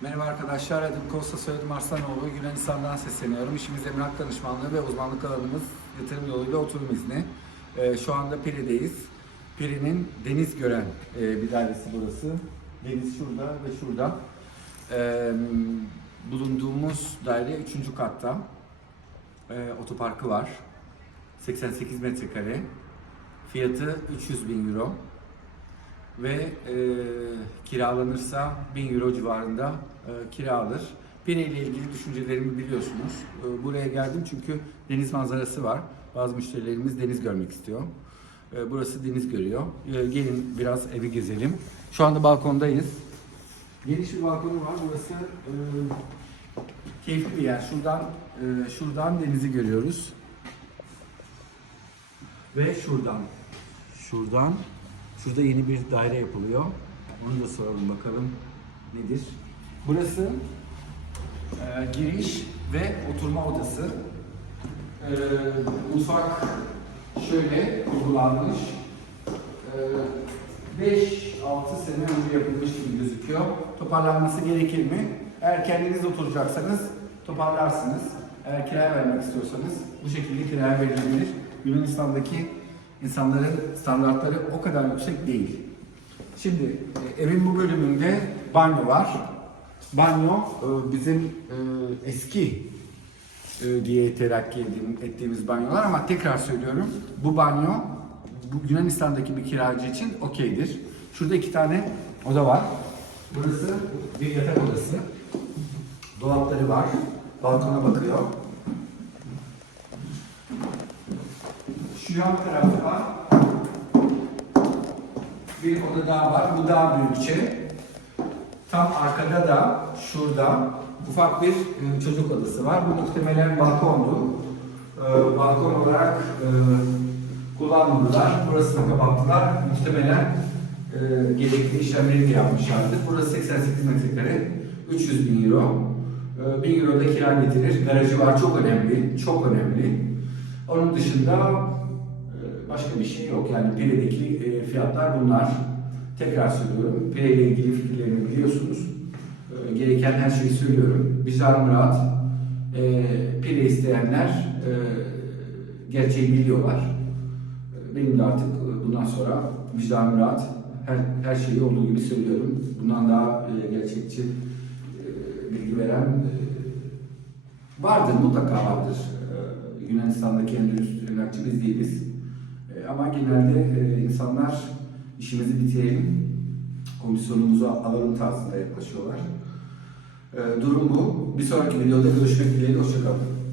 Merhaba arkadaşlar, adım Kosta soyadım Arslanoğlu. Yunanistan'dan sesleniyorum. İşimiz emlak danışmanlığı ve uzmanlık alanımız yatırım yoluyla oturum izni. Ee, şu anda Piri'deyiz. Piri'nin deniz gören e, bir dairesi burası. Deniz şurada ve şurada. Ee, bulunduğumuz daire 3. katta. Ee, otoparkı var. 88 metrekare. Fiyatı 300 bin euro ve e, kiralanırsa 1000 euro civarında e, kira alır. Pire ile ilgili düşüncelerimi biliyorsunuz. E, buraya geldim çünkü deniz manzarası var. Bazı müşterilerimiz deniz görmek istiyor. E, burası deniz görüyor. E, gelin biraz evi gezelim. Şu anda balkondayız. Geniş bir balkonu var. Burası e, keyifli bir yer. Şuradan e, şuradan denizi görüyoruz. Ve şuradan. Şuradan. Şurada yeni bir daire yapılıyor. Onu da soralım bakalım nedir. Burası e, giriş ve oturma odası. E, mutfak şöyle kurgulanmış. E, 5-6 sene önce yapılmış gibi gözüküyor. Toparlanması gerekir mi? Eğer kendiniz oturacaksanız toparlarsınız. Eğer kiraya vermek istiyorsanız bu şekilde kiraya verilebilir. Yunanistan'daki insanların standartları o kadar yüksek değil. Şimdi e, evin bu bölümünde banyo var. Banyo e, bizim e, eski diye terakki ettiğimiz banyolar ama tekrar söylüyorum bu banyo bu Yunanistan'daki bir kiracı için okeydir. Şurada iki tane oda var. Burası bir yatak odası. Dolapları var. Balkona bakıyor. Şu yan tarafta bir oda daha var. Bu daha büyükçe. Tam arkada da şurada ufak bir e, çocuk odası var. Bu muhtemelen balkondu. E, balkon olarak e, kullanmadılar. Burasını kapattılar. Muhtemelen e, gerekli işlemleri de yapmışlardır. Burası 88 metrekare. 300 bin euro. E, 1000 euro da kira getirir. Garajı var. Çok önemli. Çok önemli. Onun dışında başka bir şey yok. Yani Pire'deki e, fiyatlar bunlar. Tekrar söylüyorum. Pire ile ilgili fikirlerimi biliyorsunuz. E, Gereken her şeyi söylüyorum. Rahat. E, Pire isteyenler e, gerçeği biliyorlar. Benim de artık bundan sonra vicdanım rahat. Her, her şeyi olduğu gibi söylüyorum. Bundan daha gerçekçi bilgi veren vardır, mutlaka vardır. Yunanistan'daki endüstri emlakçı biz değiliz. Ama genelde e, insanlar işimizi bitirelim, komisyonumuzu alalım tarzında yaklaşıyorlar. E, durum bu. Bir sonraki videoda görüşmek dileğiyle. Hoşçakalın.